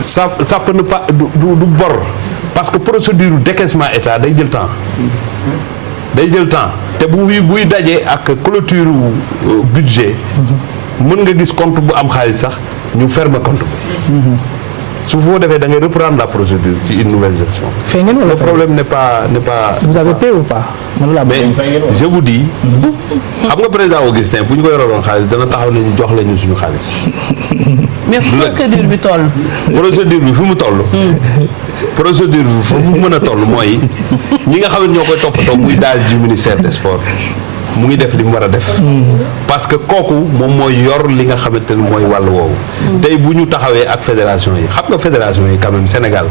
ça peut ne pas du bor parce que procédure décaissement état day jël temps te buy dajee ak clôture budget mën nga gis compte bu am xaalis sax ñu fermer compte bi su foo defee da ngay reprendre la procédure ci une nouvelle gestion. fay ngeen wala le problème n'est pas. vous avez payé ou pas. mais je vous dis. xam nga président Augustin bu ñu ko yoroon xaalis dana taxaw ne ñu jox lañu suñu xaalis. mais procédure bi toll. procédure bi fi mu toll. procédure bi fa mu mën a toll mooy ñi nga xam ne ñoo koy toppatoo muy daal du ministère des sports. mu ngi def li mu war a def parce que kooku moom mooy yor li nga xamante ne mooy wàll woowu tey bu ñu taxawee ak fédération yi xam nga fédération yi quand même Sénégal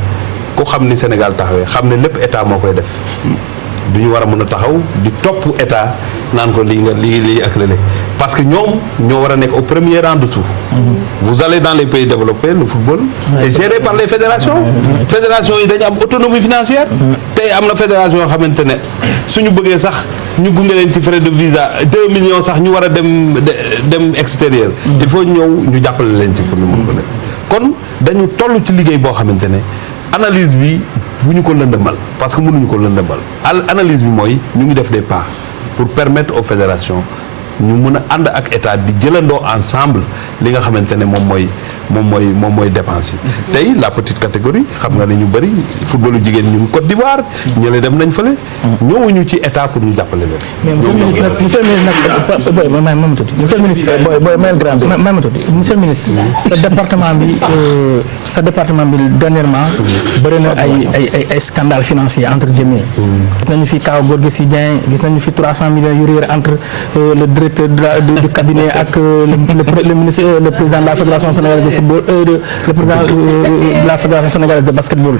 ku xam ni Sénégal taxawee xam ne lépp état moo koy def du ñu war a mën a taxaw di topp état naan ko lii ak lële parce que ñoom ñoo war a nekk au premier rang de tout. Vous allez dans les pays développés le football est géré par les fédérations. fédération yi dañu am autonomie financière. tey am na fédération yoo xamante ne suñu bëggee sax ñu gunge leen ci frais de visa 2 millions sax ñu war a dem extérieur. il faut ñu jàppale leen ci pour ñu mën ko def kon dañu toll ci liggéey boo xamante ne analyse bi bu ñu ko lëndëmal parce que mënuñu ko lëndëmal analyse bi mooy ñu ngi def des pas pour permettre aux fédérations ñu mën a ànd ak état di jëlandoo ensemble li nga xamante ne moom mooy dépense yi tey la petite catégorie xam nga ne ñu bëri footballu jigéen ñu Côte d'Ivoire ñële dem nañ fële ñëwuñu ci état pour ñu jàppale leen. mais monsieur le ministre sa département bi dernièrement bëri na ay scandale financier entre Jemé gis nañu fi kaw Gorgui Sy Dieng gis nañu fi 300 millions yu réer entre le directeur du cabinet ak le président de la fédération sénégalaise de football le président de la fédération sénégalaise de basketball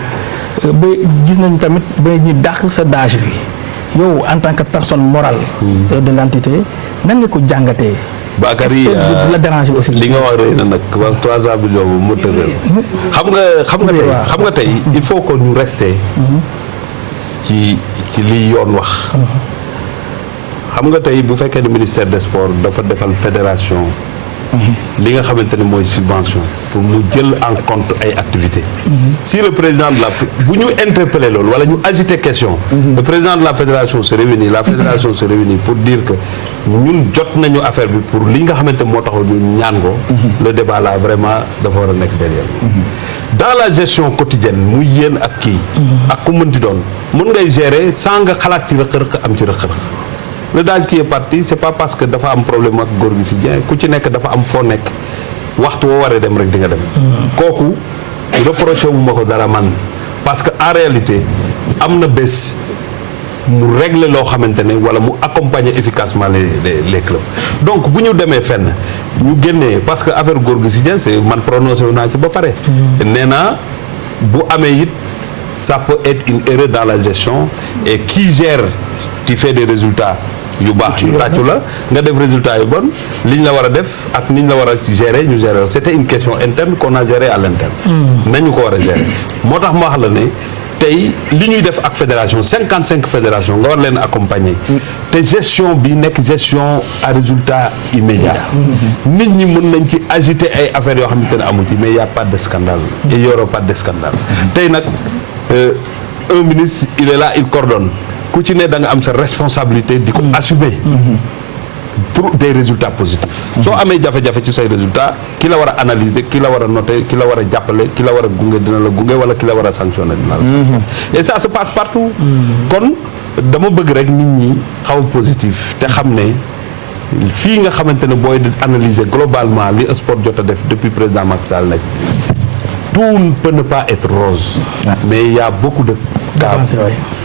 ba gis nañu tamit ba ñu dàq sa dage bi yow en tant que personne morale de l'entité nan nga ko jàngatee. Bakary la déranger aussi li nga wax rëy na nag 300 millions bu mu tëral xam nga tey il faut que ñu rester ci liy yoon wax xam nga tey bu fekkee ne ministère des sports dafa defal fédération li nga xamante ne mooy subvention pour mu jël en compte ay activités si le président de la bu ñu interpellé loolu wala ñu agité question le président de la fédération se réunit pour dire que ñun jot nañu affaire bi pour li nga xamante moo taxoon ñu ñaan ko le débat là vraiment dafa war a nekk derrière dans la gestion quotidienne muy yéen ak kii ak ku mënti doon mën ngay gérer sans nga xalaat ci rëq-rëq am ci rëq-rëq le DAGE qui est parti c'est pas parce que dafa am problème ak Gorgui Sy Dieng ku ci nekk dafa am foo nekk waxtu woo waree dem rek di nga dem kooku reproché wu ma ko dara man parce que en réalité am na bés mu régler loo xamante ne wala mu accompagner efficacement les clubs donc bu ñu demee fenn ñu génnee parce que affaire Gorgui Sy Dieng c'est man prononcé wu naa ci ba pare nee naa bu amee it ça peut être une erreur dans la gestion et qui gère qui fait des résultats yu baax ñu tàccu la nga def résultat yu bon liñ la war a def ak niñ la war a gérer ñu gérer c'était une question interne qu'on a géré à l'interne nañu ko war a gérer moo tax ma wax la ne tey li ñuy def ak fédération 55 fédération nga war leen accompagner te gestion bi nekk gestion à résultat immédiat nit ñi mën nañ ci agiter ay affaires yoo xamante ne amul ci mais y a pas de scandale et y aura pas de scandale tey nag un ministre il est là il coordonne ku ci ne da nga am sa responsabilité di ko assumer pour des résultats positifs soo amee jafe-jafe ci say résultats ki la war a analyser ki la war a noter ki la war a jàppale ki la war a gunge dina la gunge wala ki la war a sanctionner dina la sanctionner et ça se passe partout kon dama bëgg rek nit ñi xaw positif te xam ne fii nga xamante ne booy analyser globalement li sport jot a def depuis président Macky Sall nekk tout ne peut ne pas être rose mais il y a beaucoup de cas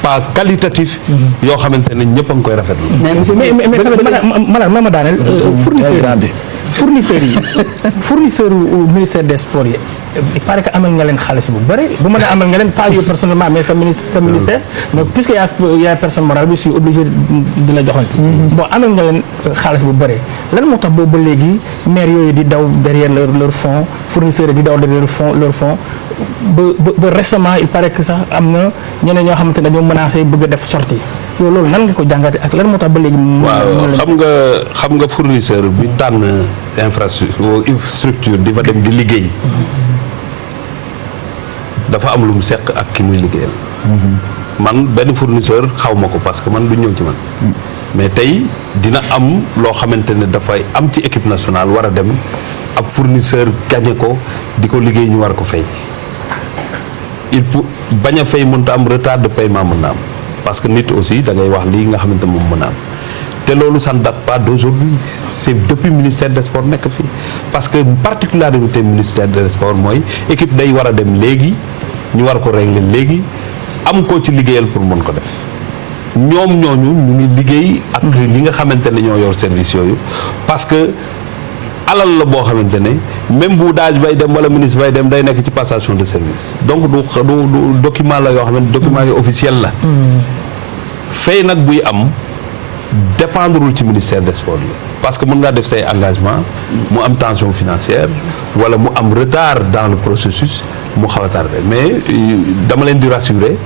pas qualitatif yoo xamante ne ñëpp a ngi koy rafetlu mais ma daaneel fournisseur yu ministère des sports yi il paraît que amal nga leen xaalis bu bëri bu ma nee amal nga leen pas yow personnellement mais sa ministère mais puisque y a personne morale bi je suis obligé de la joxoon bon amal nga leen xaalis bu bëri lan moo tax boobu ba léegi maire yooyu di daw derrière leur fonds fournisseurs yi di daw derrière leur fonds ba récemment il paraît que sax am na ñeneen ñoo xamante ne dañoo menacé bëgg a def sortie yow loolu nan nga ko jàngate ak lan moo tax ba léegi. waaw xam nga fournisseur bi tànn infrastructure di fa dem di liggéey dafa am lu mu seq ak ki muy liggéeyal. man benn fournisseur xaw ma ko parce que man du ñëw ci man. mais tey dina am loo xamante ne dafay am ci équipe nationale war a dem ab fournisseur gagné ko di ko liggéey ñu war ko fay. il faut bañ a fay mënta am retard de paiement mën na am parce que nit aussi da ngay wax lii nga xamante moom mën na am te loolu ça ne date pas d'aujourd'hui c'est depuis ministère des sports nekk fii parce que particularité ministère des sports mooy équipe day war a dem léegi ñu war ko régler léegi am ko ci liggéeyal pour mën ko def ñoom ñooñu ñu ngi liggéey ak ñi nga xamante ne ñoo yor service yooyu parce que alal la boo xamante ne même bu daaj bay dem wala ministre bay dem day nekk ci passation de service donc du document la yoo xamante document yu officiel la fay nag buy am dépendrewul ci ministère des sports yi parce que mën ngaa def say engagement mu am tension financière wala mu am retard dans le processus mu xaw a tardé mais dama leen di rassurer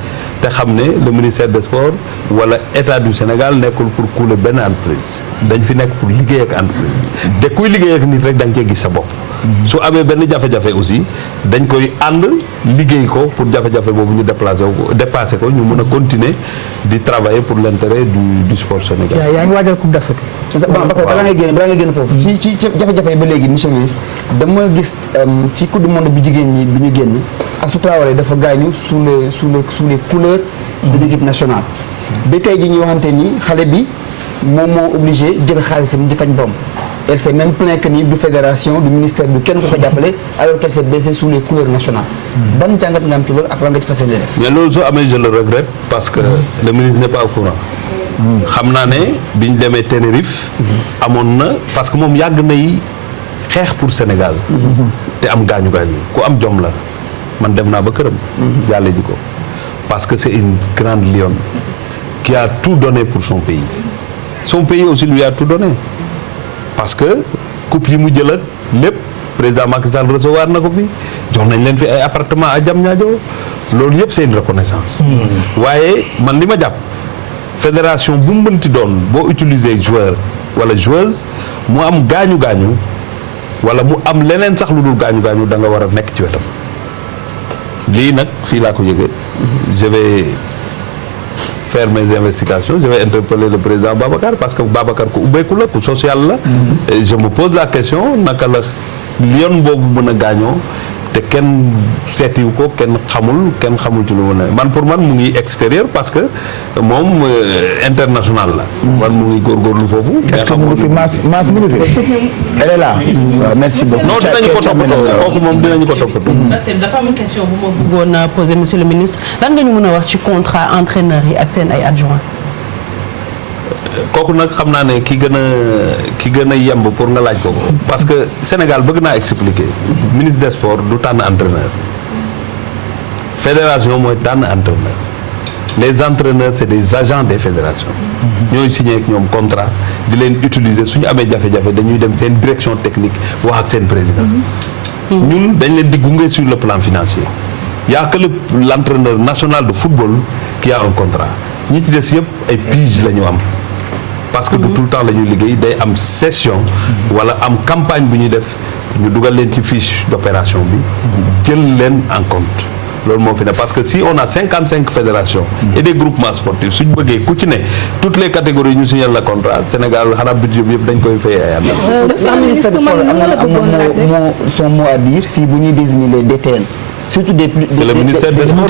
te xam ne le ministère des sports wala état du Sénégal nekkul pour couler benn entreprise dañ fi nekk pour liggéey ak entreprise te kuy liggéey ak nit rek da nga cee gis sa bopp su amee benn jafe-jafe aussi dañ koy ànd liggéey ko pour jafe-jafe boobu ñu dépassé ko ñu mën a continuer di travailler pour l'intérêt du sport sénégalais. yaa ngi waajal Coupe d'Afrique. balaa ngay génn foofu ci jafe-jafe yi ba léegi monsieur le ministre dama gis ci coupe du monde bi jigéen ñi bi ñu génn Astou Traoré dafa gaañu sous les couleurs de l'équipe nationale ba tey ji ñuy waxante ni xale bi moom moo obligé jël xaalisam di fañ borom elle s'est même plaint que ni du fédération du ministère du kenn ko ko jàppale alors qu'elle s'est blessée sous les couleurs nationales ban jàngat nga am ci loolu ak lan nga ci fas yéene def. mais loolu soo amee je le regrette parce que le ministre n'est pas au courant xam naa ne bi ñu demee Tenerife amoon na parce que moom yàgg nay xeex pour Sénégal te am gaañu ku am jom la man dem naa ba këram jàlle ji ko parce que c'est une grande lionne qui a tout donné pour son pays aussi lui a tout donné parce que coupe yi mu jël ak lépp président Macky Sall recevoir na ko fi jox nañ leen fi ay appartement à Diamniadio loolu yëpp c'est une reconnaissance waaye man li ma jàpp fédération bu mu mënti doon boo utiliser joueur wala joueuse mu am gaañu wala mu am leneen sax lu dul gaañu da nga war a nekk ci wetam lii nag fii laa ko yëgee je vais faire mes investigations je vais interpeller le président Babacar parce que Babacar ku ubbeeku la ku social la et je me pose la question naka la lion boobu mën a gaañoo te kenn seetiwu ko kenn xamul ci lu mu ne man pour man mu ngi extérieur parce que moom international la man mu ngi góorgóorlu foofu est-ce que mu ngi fi maas mu ngi fi elle est là merci beaucoup non dinañu ko toppatoo kooku moom dinañu ko toppatoo parce que dafa am question bu ma bëggoon a poser monsieur le ministre lan nga ñu mën a wax ci contrat entraîneur yi ak seen ay adjoints kooku nag xam naa ne ki gën a yemb pour nga laaj ko parce que Sénégal bëgg naa expliquer ministre des sports du tànn entraîneur fédération mooy tànn entraîneur les entraîneurs c'est des agents des fédérations ñooy signé ak ñoom contrat di leen utiliser suñu amee jafe-jafe dañuy dem seen direction technique wax ak seen président ñun dañ leen di gunge sur le plan financier y a que l'entraîneur national de football qui a un contrat ñi ci des yëpp ay pige la ñu am parce que du tout le temps la ñuy liggéey day am session wala am campagne bu ñuy def ñu dugal leen ci fiche d'opération bi jël leen en compte loolu moo fi ne parce que si on a 55 fédérations et des groupements sportifs suñ bëggee ku ci ne toutes les catégories ñu signer la contrat Sénégal xanaa budget bi yëpp dañ koy fay ay at. le ministre des sports am na son mot à dire si bu ñuy désigner les DTN. surtout c'est le ministère des sports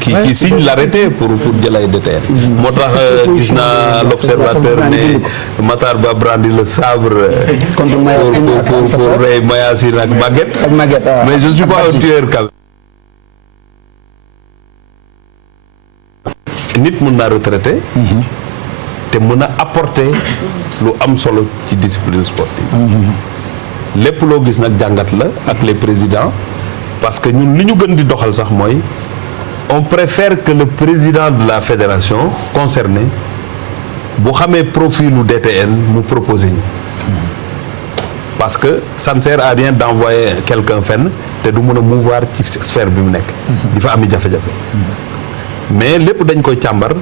qui signe l'arrêté pour jël ay DTN. moo tax gis naa l'observateur ne Matar Ba brandit le sabre contre Mayacine pour rey Mayacine ak Maguette. Mais je ne suis pas un tueur quand nit mën naa retraité te mën a apporter lu am solo ci discipline sportive lépp loo gis nag jàngat la ak les présidents parce que ñun li ñu gën di doxal sax mooy on préfère que le président de la fédération concernée bu xamee profilu DTN mu proposer ñu parce que ça ne sert à rien d'envoyer quelqu'un fenn te du mën a mouvoir ci sphère bi mu nekk di fa ami jafe-jafe mais lépp dañ koy càmbar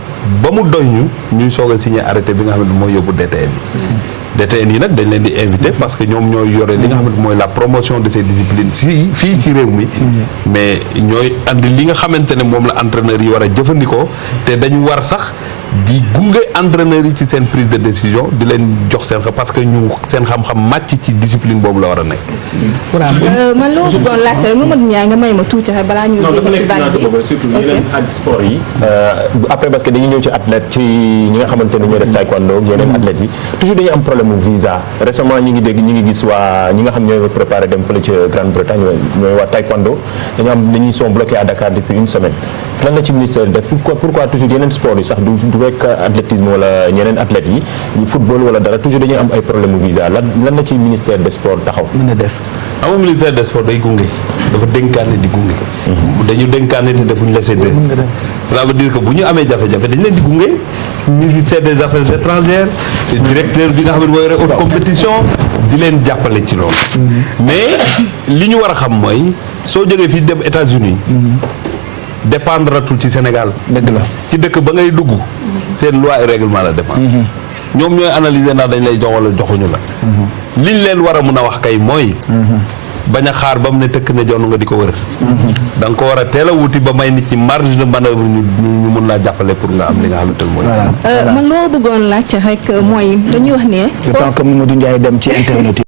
ba mu doy ñu ñuy soog a signé arrêté bi nga xamante mooy yóbbu DTN yi. DTN yi nag dañ leen di invité parce que ñoom ñooy yore li nga xamante mooy la promotion de ces disciplines fii ci réew mi. mais ñooy andi li nga xamante ne moom la entraîneurs yi war a jëfandikoo te dañu war sax di gunge entraîneurs yi ci seen prise de décision di leen jox seen parce que ñu seen xam-xam màcc ci discipline boobu la war a nekk. man loo bëggoon laajte Mamadou Ndiaye nga may ma tuuti rek balaa ñu. non dafa nekk financé boobu surtout yeneen sport yi. après parce que dañuy ñëw ci athlète ci ñi nga xamante ne ñooy def taekwondo yeneen athlètes yi toujours dañuy am problème mu visa récemment ñi ngi dégg ñi ngi gis waa ñi nga xam ñooy préparé dem fële ca Grande-Bretagne ñooy waa taekwondo dañuy sont bloqués à Dakar depuis une semaine lan la ci ministère def pourquoi toujours yeneen sport yi sax du rek athlétisme wala ñeneen athlètes yi football wala dara toujours dañuy am ay problème mu visa lan la ci ministère des sports taxaw mën a def amul ministère des sports day gunge dafa dénkaane di gunge. dañu dénkaane te defuñu laisser faire. cela veut dire que bu ñu amee jafe-jafe dañu leen di gunge ministère des affaires étrangères directeur bi nga xam ne mooy yore haute compétition di leen jàppale ci loolu. mais li ñu war a xam mooy soo jógee fii dem États-Unis dépendre atul ci Sénégal. dëgg la ci dëkk ba ngay dugg. seen loi et règlement la dépend. ñoom ñooy analyser ndax dañ lay jox wala joxuñu la. liñ leen war a mun a wax kay mooy. bañ a xaar ba mu ne tëkk ne jonn nga di ko wër. da nga ko war a teel a wuti ba may nit ñi marge de manœuvre ñu mun laa jàppale pour nga am li nga xamante ne mooy. man loo bëggoon laajte rek mooy dañuy wax ne. le temps que Mamadou Ndiaye dem ci internet yi.